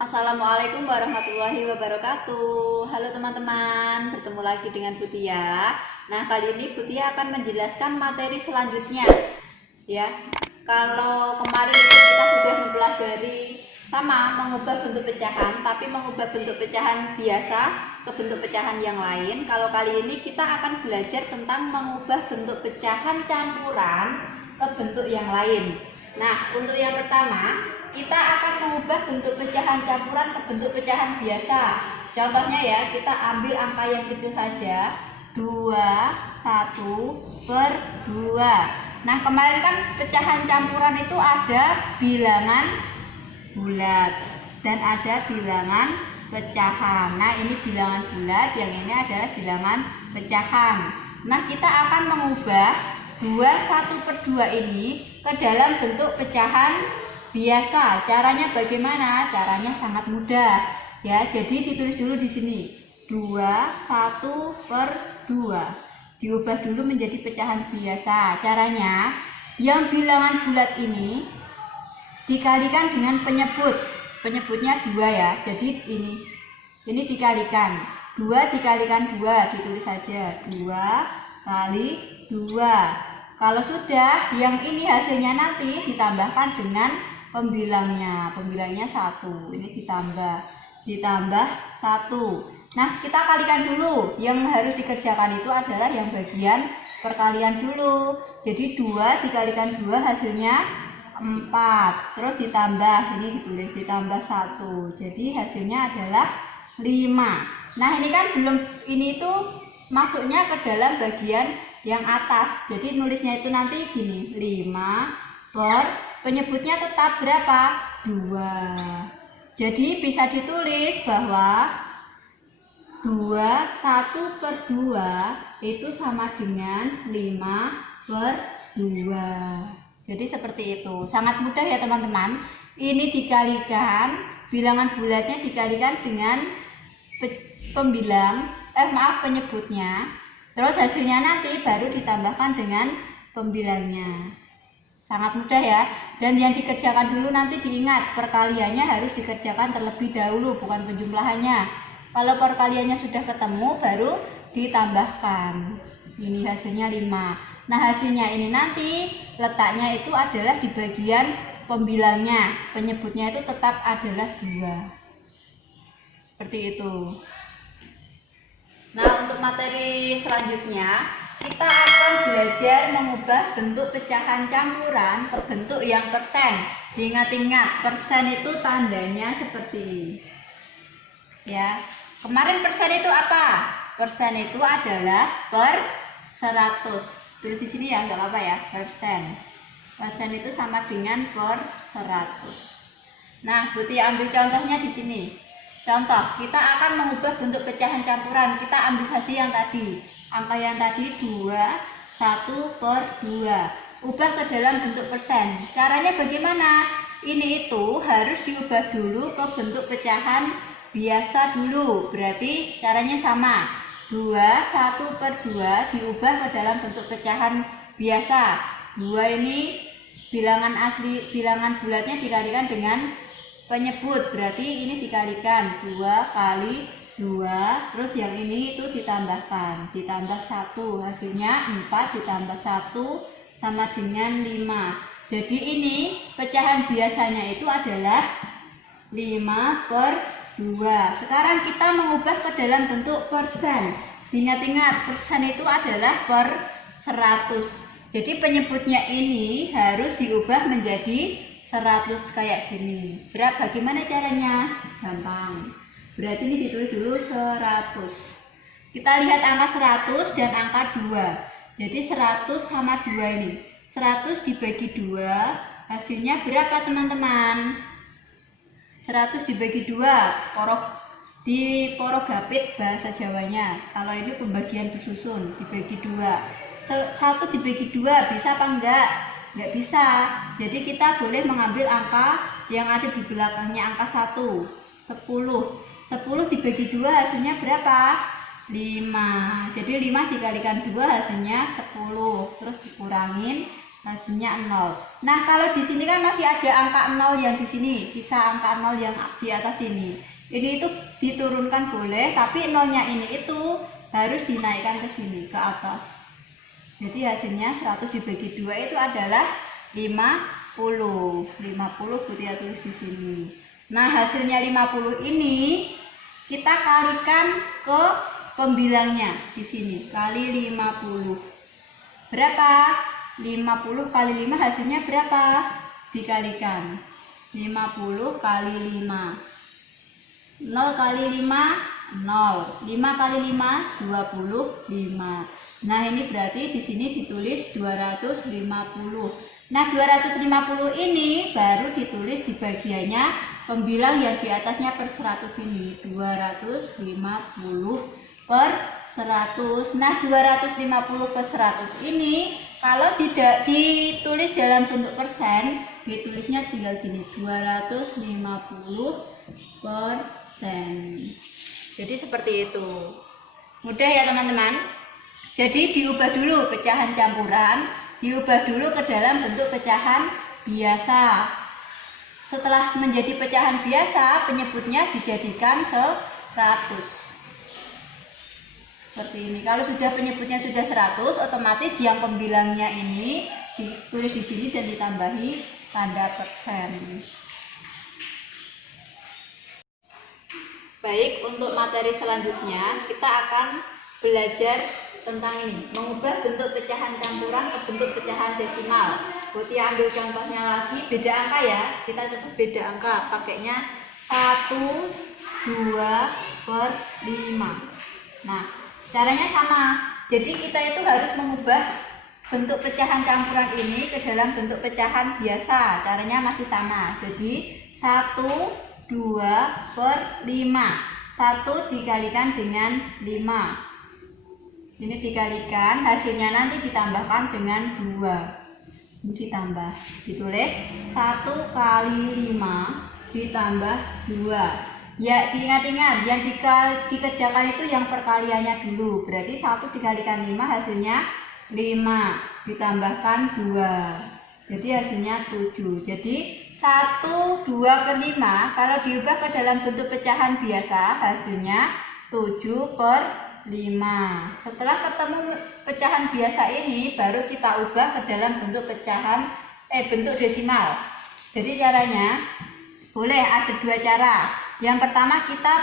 Assalamualaikum warahmatullahi wabarakatuh. Halo teman-teman, bertemu lagi dengan Butia. Nah, kali ini Butia akan menjelaskan materi selanjutnya. Ya, kalau kemarin itu kita sudah mempelajari sama mengubah bentuk pecahan, tapi mengubah bentuk pecahan biasa ke bentuk pecahan yang lain. Kalau kali ini kita akan belajar tentang mengubah bentuk pecahan campuran ke bentuk yang lain. Nah, untuk yang pertama, kita akan mengubah bentuk pecahan campuran ke bentuk pecahan biasa. Contohnya ya, kita ambil angka yang kecil saja, 21/2. Nah, kemarin kan pecahan campuran itu ada bilangan bulat dan ada bilangan pecahan. Nah, ini bilangan bulat, yang ini adalah bilangan pecahan. Nah, kita akan mengubah 21/2 ini ke dalam bentuk pecahan biasa. Caranya bagaimana? Caranya sangat mudah ya. Jadi ditulis dulu di sini 21/2. Diubah dulu menjadi pecahan biasa. Caranya, yang bilangan bulat ini dikalikan dengan penyebut. Penyebutnya 2 ya. Jadi ini dikalikan. 2 dikalikan 2, ditulis saja 2 kali 2. Kalau sudah, yang ini hasilnya nanti ditambahkan dengan pembilangnya. Pembilangnya 1. Ini ditambah 1. Nah, kita kalikan dulu. Yang harus dikerjakan itu adalah yang bagian perkalian dulu. Jadi 2 dikalikan 2 hasilnya 4. Terus ditambah, ini ditulis ditambah 1. Jadi hasilnya adalah 5. Nah, ini kan belum, ini itu masuknya ke dalam bagian yang atas. Jadi nulisnya itu nanti gini, 5 per penyebutnya tetap berapa? 2. Jadi bisa ditulis bahwa 21/2 itu sama dengan 5/2. Jadi seperti itu. Sangat mudah ya teman-teman. Ini dikalikan, bilangan bulatnya dikalikan dengan penyebutnya. Terus hasilnya nanti baru ditambahkan dengan pembilangnya. Sangat mudah ya. Dan yang dikerjakan dulu nanti diingat, perkaliannya harus dikerjakan terlebih dahulu, bukan penjumlahannya. Kalau perkaliannya sudah ketemu, baru ditambahkan. Ini hasilnya 5. Nah, hasilnya ini nanti letaknya itu adalah di bagian pembilangnya. Penyebutnya itu tetap adalah 2. Seperti itu. Nah, untuk materi selanjutnya kita akan belajar mengubah bentuk pecahan campuran ke bentuk yang persen. Ingat-ingat, persen itu tandanya seperti ini. Ya. Kemarin persen itu apa? Persen itu adalah per 100. Tulis di sini ya, nggak apa-apa ya, persen. Persen itu sama dengan per 100. Nah, Butia ambil contohnya di sini. Contoh, kita akan mengubah bentuk pecahan campuran. Kita ambil saja yang tadi. Angka yang tadi 21/2. Ubah ke dalam bentuk persen. Caranya bagaimana? Ini itu harus diubah dulu ke bentuk pecahan biasa dulu. Berarti caranya sama. 21/2 diubah ke dalam bentuk pecahan biasa. 2 ini bilangan asli, bilangan bulatnya dikalikan dengan penyebut, berarti ini dikalikan 2 kali 2, terus yang ini itu ditambahkan, ditambah 1, hasilnya 4 ditambah 1 sama dengan 5. Jadi ini pecahan biasanya itu adalah 5/2. Sekarang kita mengubah ke dalam bentuk persen. Ingat-ingat, persen itu adalah per 100. Jadi penyebutnya ini harus diubah menjadi 100 kayak gini. Bagaimana caranya? Gampang. Berarti ini ditulis dulu 100. Kita lihat angka 100 dan angka 2. Jadi 100 sama 2 ini. 100 dibagi 2, hasilnya berapa teman-teman? 100 dibagi 2, di porogapit bahasa Jawanya. Kalau ini pembagian bersusun, dibagi 2. 1 dibagi 2 bisa apa enggak? Nggak bisa. Jadi kita boleh mengambil angka yang ada di belakangnya angka 1. 10. 10 dibagi 2 hasilnya berapa? 5. Jadi 5 dikalikan 2 hasilnya 10. Terus dikurangin hasilnya 0. Nah, kalau di sini kan masih ada angka 0 yang di sini, sisa angka 0 yang di atas ini. Ini itu diturunkan boleh, tapi nolnya ini itu harus dinaikkan ke sini, ke atas. Jadi hasilnya 100 dibagi 2 itu adalah 50. 50 Butia tulis di sini. Nah, hasilnya 50 ini kita kalikan ke pembilangnya di sini, kali 50. Berapa? 50 kali 5 hasilnya berapa? Dikalikan 50 kali 5. 0 kali 5 0. 5 kali 5 25. Nah, ini berarti di sini ditulis 250. Nah, 250 ini baru ditulis di bagiannya pembilang yang di atasnya per 100 ini. 250 per 100. Nah, 250 per 100 ini kalau tidak ditulis dalam bentuk persen, ditulisnya tinggal gini, 250 persen. Jadi seperti itu. Mudah ya teman-teman. Jadi diubah dulu pecahan campuran, diubah dulu ke dalam bentuk pecahan biasa. Setelah menjadi pecahan biasa, penyebutnya dijadikan 100. Seperti ini. Kalau sudah penyebutnya sudah 100, otomatis yang pembilangnya ini ditulis di sini dan ditambahi tanda persen. Baik, untuk materi selanjutnya kita akan belajar tentang ini, mengubah bentuk pecahan campuran ke bentuk pecahan desimal. Butia ambil contohnya lagi, beda angka ya. Kita coba beda angka, pakainya 1, 2 per 5. Nah, caranya sama. Jadi kita itu harus mengubah bentuk pecahan campuran ini ke dalam bentuk pecahan biasa. Caranya masih sama. Jadi 1, 2 per 5. 1 dikalikan dengan 5. Ini dikalikan, hasilnya nanti ditambahkan dengan 2. Ini ditambah. Ditulis 1 kali 5 ditambah 2. Ya, diingat-ingat, yang dikerjakan itu yang perkaliannya dulu. Berarti 1 dikalikan 5 hasilnya 5. Ditambahkan 2. Jadi hasilnya 7. Jadi 1, 2 per 5 kalau diubah ke dalam bentuk pecahan biasa hasilnya 7 per 5. Setelah ketemu pecahan biasa ini baru kita ubah ke dalam bentuk pecahan bentuk desimal. Jadi caranya boleh ada dua cara. Yang pertama kita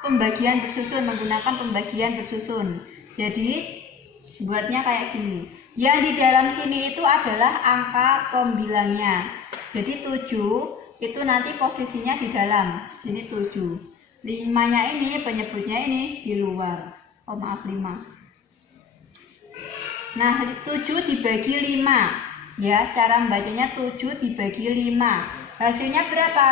pembagian bersusun, menggunakan pembagian bersusun. Jadi buatnya kayak gini. Yang di dalam sini itu adalah angka pembilangnya. Jadi 7 itu nanti posisinya di dalam. Sini 7. 5-nya ini penyebutnya ini di luar. Oh maaf 5. Nah 7 dibagi 5. Ya, cara membacanya 7 dibagi 5. Hasilnya berapa?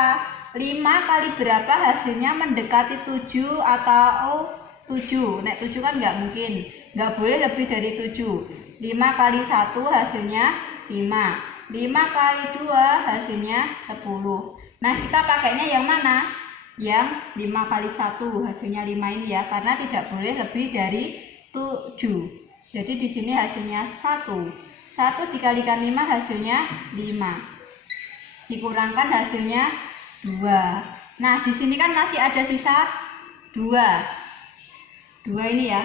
5 kali berapa hasilnya mendekati 7 atau 7. Nek 7 kan nggak mungkin, nggak boleh lebih dari 7. 5 kali 1 hasilnya 5. 5 kali 2 hasilnya 10. Nah kita pakainya yang mana? Yang 5 kali 1 hasilnya 5 ini ya, karena tidak boleh lebih dari 7. Jadi di sini hasilnya 1. 1 dikalikan 5 hasilnya 5. Dikurangkan hasilnya 2. Nah, di sini kan masih ada sisa 2. 2 ini ya.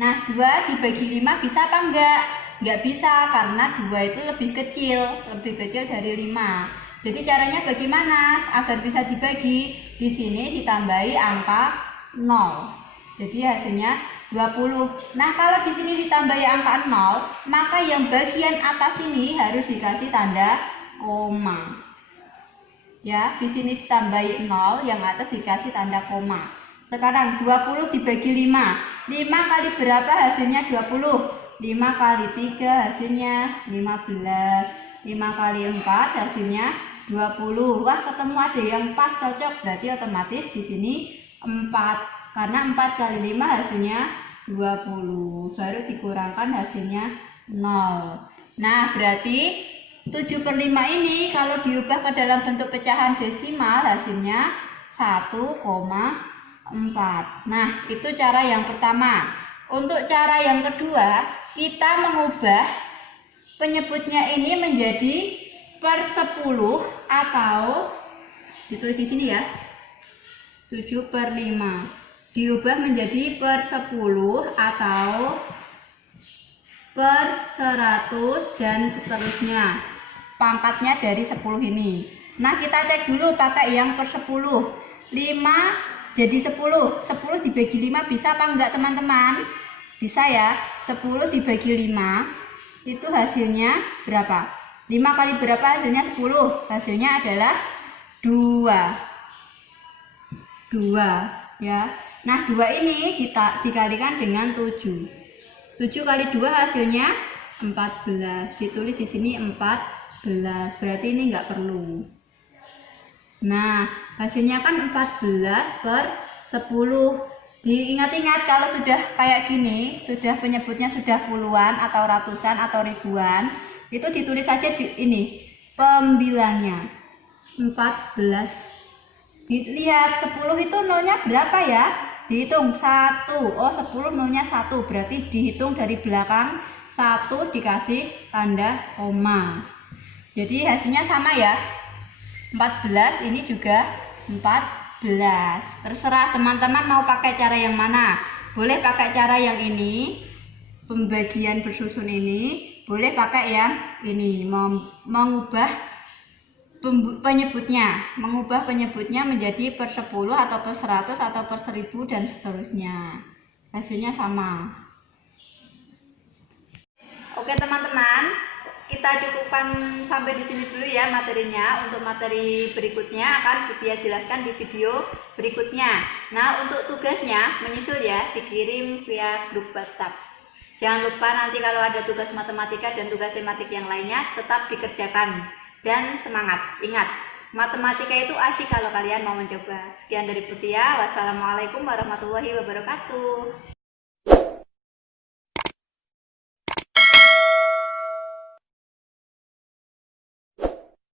Nah, 2 dibagi 5 bisa apa enggak? Enggak bisa karena 2 itu lebih kecil dari 5. Jadi caranya bagaimana agar bisa dibagi? Di sini ditambahi angka 0. Jadi hasilnya 20. Nah, kalau di sini ditambahi angka 0, maka yang bagian atas ini harus dikasih tanda koma. Ya, di sini ditambahi 0, yang atas dikasih tanda koma. Sekarang 20 dibagi 5. 5 kali berapa hasilnya 20? 5 kali 3 hasilnya 15. 5 kali 4 hasilnya 20. Wah, ketemu ada yang pas cocok, berarti otomatis di sini 4. Karena 4 kali 5 hasilnya 20. Baru dikurangkan hasilnya 0. Nah, berarti 7 per 5 ini kalau diubah ke dalam bentuk pecahan desimal hasilnya 1,4. Nah, itu cara yang pertama. Untuk cara yang kedua, kita mengubah penyebutnya ini menjadi per 10 atau ditulis di sini ya, 7/5 diubah menjadi per 10 atau per 100 dan seterusnya. Pangkatnya dari 10 ini. Nah, kita cek dulu pakai yang per 10. 5 jadi 10. 10 dibagi 5 bisa apa enggak, teman-teman? Bisa ya. 10 dibagi 5 itu hasilnya berapa? 5 kali berapa hasilnya? 10. Hasilnya adalah 2. 2 ya. Nah, 2 ini kita dikalikan dengan 7. 7 kali 2 hasilnya 14. Ditulis di sini 14. Berarti ini enggak perlu. Nah, hasilnya kan 14/10. Diingat-ingat kalau sudah kayak gini, sudah penyebutnya sudah puluhan atau ratusan atau ribuan, itu ditulis saja di ini pembilangnya 14. Dilihat 10 itu nolnya berapa ya? Dihitung 1. Oh, 10 nolnya 1. Berarti dihitung dari belakang 1 dikasih tanda koma. Jadi hasilnya sama ya. 14 ini juga 14. Terserah teman-teman mau pakai cara yang mana. Boleh pakai cara yang ini, pembagian bersusun ini. Boleh pakai yang ini, mengubah penyebutnya menjadi per 10 atau per 100 atau per 1000 dan seterusnya. Hasilnya sama. Oke teman-teman, kita cukupkan sampai di sini dulu ya materinya. Untuk materi berikutnya akan Butia jelaskan di video berikutnya. Nah, untuk tugasnya menyusul ya, dikirim via grup WhatsApp. Jangan lupa nanti kalau ada tugas matematika dan tugas tematik yang lainnya tetap dikerjakan. Dan semangat, ingat, matematika itu asyik kalau kalian mau mencoba. Sekian dari Butia, wassalamualaikum warahmatullahi wabarakatuh.